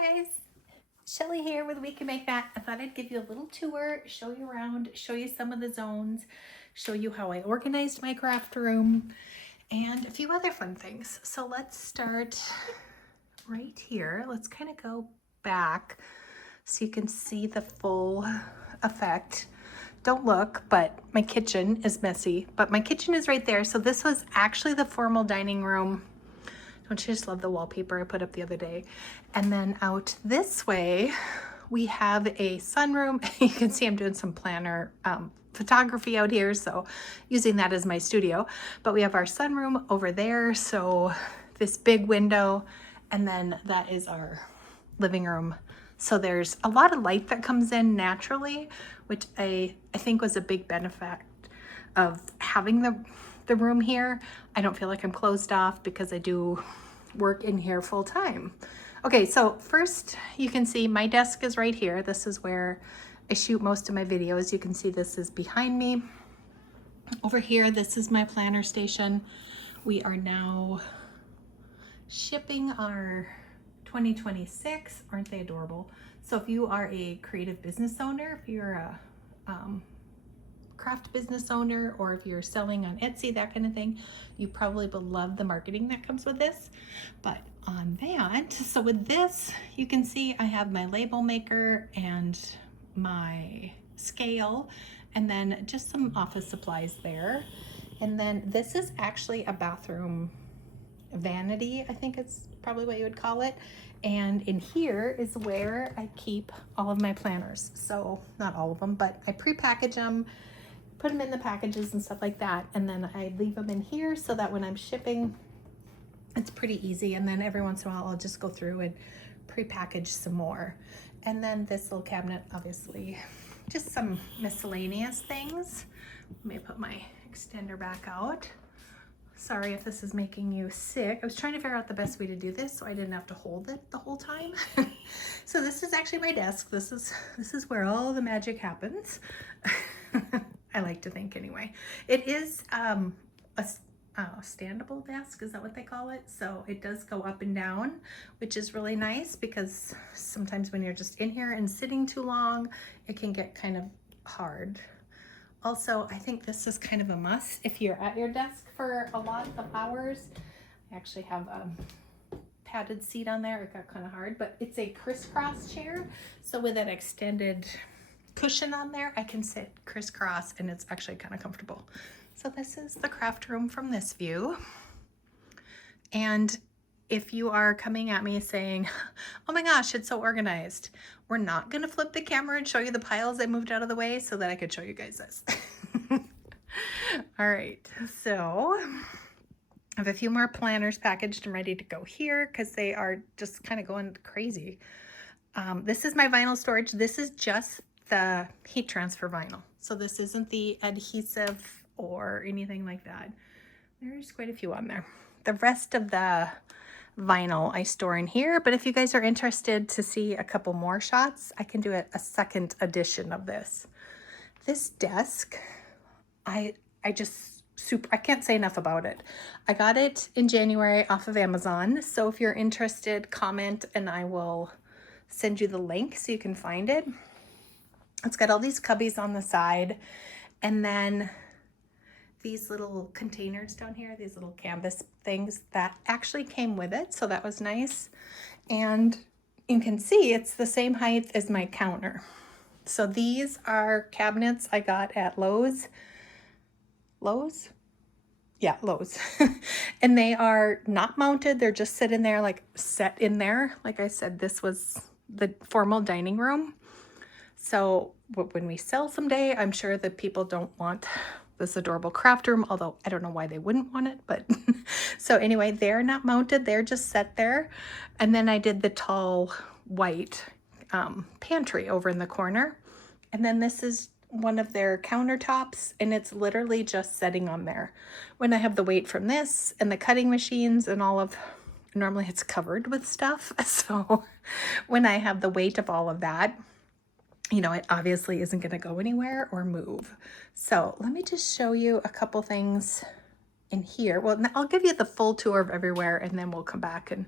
Guys, Shelly here with We Can Make That. I thought I'd give you a little tour, show you around, show you some of the zones, show you how I organized my craft room, and a few other fun things. So let's start right here. Let's kind of go back so you can see the full effect. Don't look, but my kitchen is messy, but my kitchen is right there. So this was actually the formal dining room. Don't you just love the wallpaper I put up the other day? And then out this way, we have a sunroom. You can see I'm doing some planner photography out here, so using that as my studio. But we have our sunroom over there, so this big window, and then that is our living room. So there's a lot of light that comes in naturally, which I think was a big benefit of having the room here. I don't feel like I'm closed off because I do work in here full time. Okay, so first you can see my desk is right here. This is where I shoot most of my videos. You can see this is behind me. Over here, this is my planner station. We are now shipping our 2026. Aren't they adorable? So if you are a creative business owner, if you're a craft business owner, or if you're selling on Etsy, that kind of thing, you probably will love the marketing that comes with this. But on that, so with this, you can see I have my label maker and my scale, and then just some office supplies there. And then this is actually a bathroom vanity, I think it's probably what you would call it. And in here is where I keep all of my planners. So not all of them, but I pre-package them, put them in the packages and stuff like that, and then I leave them in here so that when I'm shipping, it's pretty easy. And then every once in a while I'll just go through and pre-package some more. And then this little cabinet, obviously just some miscellaneous things. Let me put my extender back out. Sorry if this is making you sick. I was trying to figure out the best way to do this so I didn't have to hold it the whole time. So this is actually my desk. This is where all the magic happens. I like to think anyway. It is a standable desk, is that what they call it? So it does go up and down, which is really nice because sometimes when you're just in here and sitting too long, it can get kind of hard. Also, I think this is kind of a must if you're at your desk for a lot of hours. I actually have a padded seat on there. It got kind of hard, but it's a crisscross chair. So with that extended cushion on there, I can sit crisscross and it's actually kind of comfortable. So this is the craft room from this view. And if you are coming at me saying, oh my gosh, it's so organized, we're not gonna flip the camera and show you the piles I moved out of the way so that I could show you guys this. All right, so I have a few more planners packaged and ready to go here because they are just kind of going crazy. This is my vinyl storage. This is just the heat transfer vinyl. So this isn't the adhesive or anything like that. There's quite a few on there. The rest of the vinyl I store in here, but if you guys are interested to see a couple more shots, I can do a second edition of this. This desk, I can't say enough about it. I got it in January off of Amazon, so if you're interested, comment and I will send you the link so you can find it. It's got all these cubbies on the side, and then these little containers down here, these little canvas things that actually came with it, so that was nice. And you can see it's the same height as my counter. So these are cabinets I got at Lowe's. Lowe's? Yeah, Lowe's. And they are not mounted, they're just sitting there, like set in there. Like I said, this was the formal dining room. So when we sell someday, I'm sure that people don't want this adorable craft room, although I don't know why they wouldn't want it, but so anyway, they're not mounted, they're just set there. And then I did the tall white pantry over in the corner. And then this is one of their countertops, and it's literally just setting on there. When I have the weight from this and the cutting machines and all of, normally it's covered with stuff. So when I have the weight of all of that, you know, it obviously isn't going to go anywhere or move. So let me just show you a couple things in here. Well, I'll give you the full tour of everywhere and then we'll come back and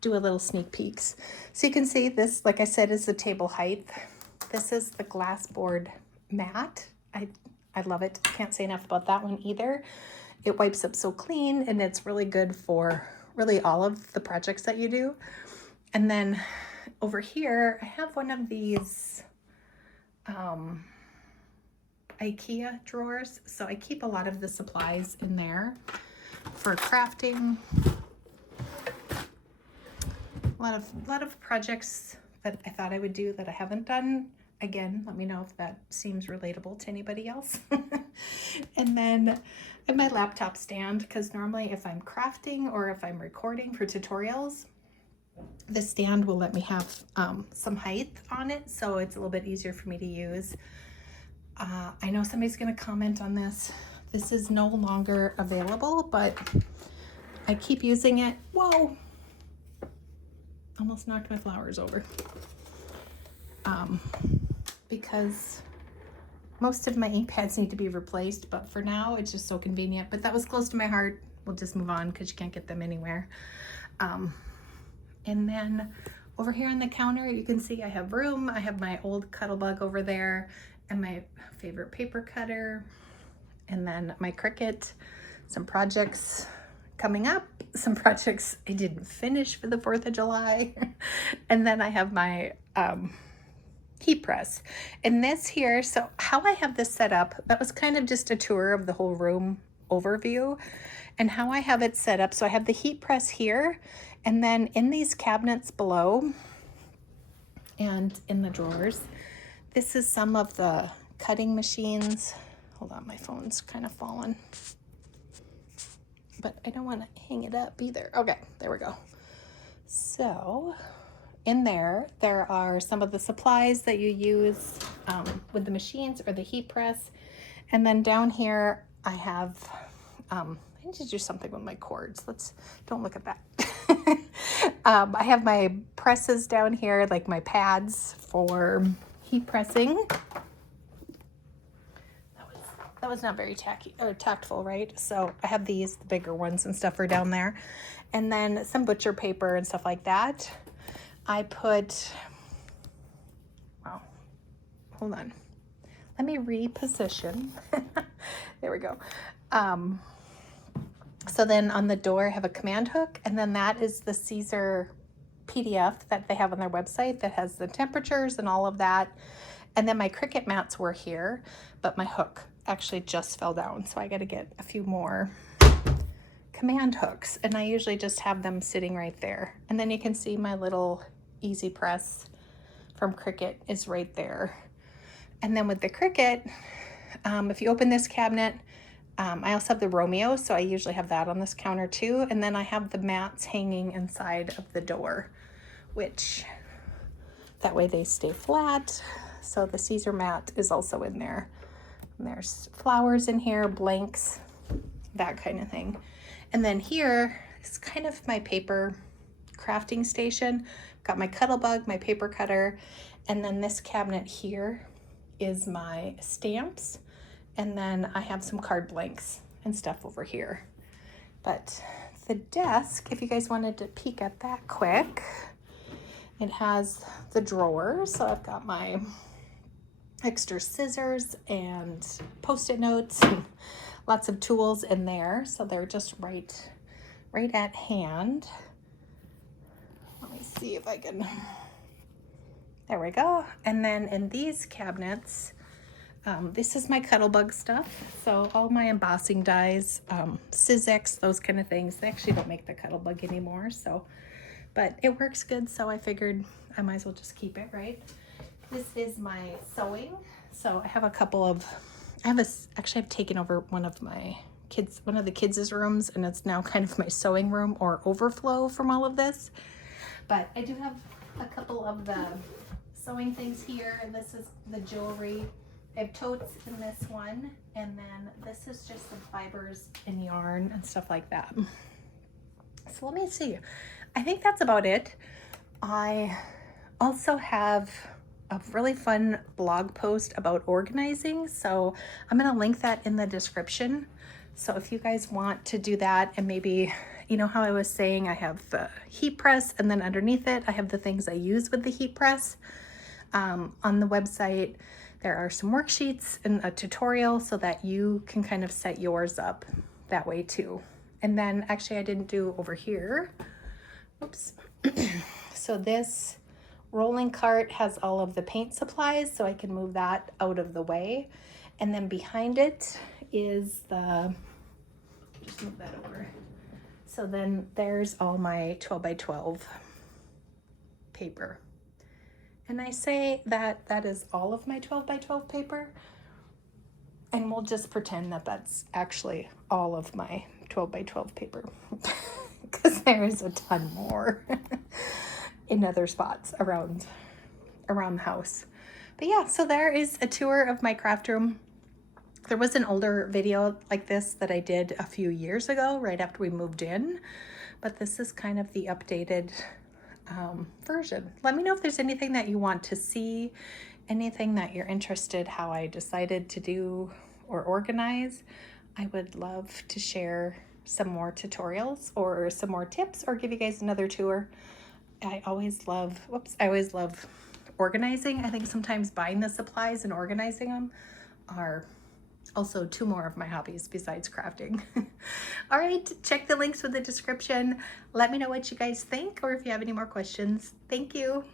do a little sneak peeks. So you can see this, like I said, is the table height. This is the glass board mat. I love it. Can't say enough about that one either. It wipes up so clean, and it's really good for really all of the projects that you do. And then over here, I have one of these IKEA drawers. So I keep a lot of the supplies in there for crafting. A lot of projects that I thought I would do that I haven't done. Again, let me know if that seems relatable to anybody else. And then I have my laptop stand, because normally if I'm crafting or if I'm recording for tutorials, the stand will let me have some height on it, so it's a little bit easier for me to use. I know somebody's going to comment on this. This is no longer available, but I keep using it. Whoa! Almost knocked my flowers over. Because most of my ink pads need to be replaced, but for now it's just so convenient. But that was close to my heart. We'll just move on because you can't get them anywhere. And then over here on the counter, you can see I have room. I have my old Cuttlebug over there and my favorite paper cutter, and then my Cricut, some projects coming up, some projects I didn't finish for the 4th of July. And then I have my heat press. And this here, so how I have this set up, that was kind of just a tour of the whole room overview and how I have it set up. So I have the heat press here, and then in these cabinets below and in the drawers, this is some of the cutting machines. Hold on, my phone's kind of fallen, but I don't want to hang it up either. Okay, there we go. So in there are some of the supplies that you use with the machines or the heat press. And then down here, I have, I need to do something with my cords. Don't look at that. I have my presses down here, like my pads for heat pressing. That was not very tactful, right? So I have these, the bigger ones and stuff are down there. And then some butcher paper and stuff like that. I put, wow, hold on. Let me reposition. There we go. So then on the door, I have a command hook, and then that is the Caesar PDF that they have on their website that has the temperatures and all of that. And then my Cricut mats were here, but my hook actually just fell down. So I got to get a few more command hooks, and I usually just have them sitting right there. And then you can see my little Easy Press from Cricut is right there. And then with the Cricut, if you open this cabinet, I also have the Romeo, so I usually have that on this counter too. And then I have the mats hanging inside of the door, which that way they stay flat. So the Caesar mat is also in there. And there's flowers in here, blanks, that kind of thing. And then here is kind of my paper crafting station. Got my Cuttlebug, my paper cutter, and then this cabinet here is my stamps. And then I have some card blanks and stuff over here. But the desk, if you guys wanted to peek at that quick, it has the drawers. So I've got my extra scissors and Post-it notes and lots of tools in there. So they're just right at hand. Let me see if I can, there we go. And then in these cabinets, this is my Cuttlebug stuff. So all my embossing dies, Sizzix, those kind of things. They actually don't make the Cuttlebug anymore, so, but it works good, so I figured I might as well just keep it, right? This is my sewing. So I have a couple of, actually I've taken over one of the kids' rooms, and it's now kind of my sewing room or overflow from all of this. But I do have a couple of the sewing things here, and this is the jewelry. I have totes in this one, and then this is just some fibers and yarn and stuff like that. So let me see. I think that's about it. I also have a really fun blog post about organizing, so I'm going to link that in the description. So if you guys want to do that and maybe You know how I was saying I have the heat press, and then underneath it I have the things I use with the heat press. On the website there are some worksheets and a tutorial so that you can kind of set yours up that way too. And then actually I didn't do over here. Oops. So this rolling cart has all of the paint supplies, so I can move that out of the way. And then behind it is the, just move that over. So then there's all my 12 by 12 paper. And I say that that is all of my 12 by 12 paper. And we'll just pretend that that's actually all of my 12 by 12 paper. Because there is a ton more in other spots around the house. But yeah, so there is a tour of my craft room. There was an older video like this that I did a few years ago, right after we moved in. But this is kind of the updated version. Let me know if there's anything that you want to see, anything that you're interested how I decided to do or organize. I would love to share some more tutorials or some more tips or give you guys another tour. I always love organizing. I think sometimes buying the supplies and organizing them are also two more of my hobbies besides crafting. All right, check the links with the description. Let me know what you guys think or if you have any more questions. Thank you.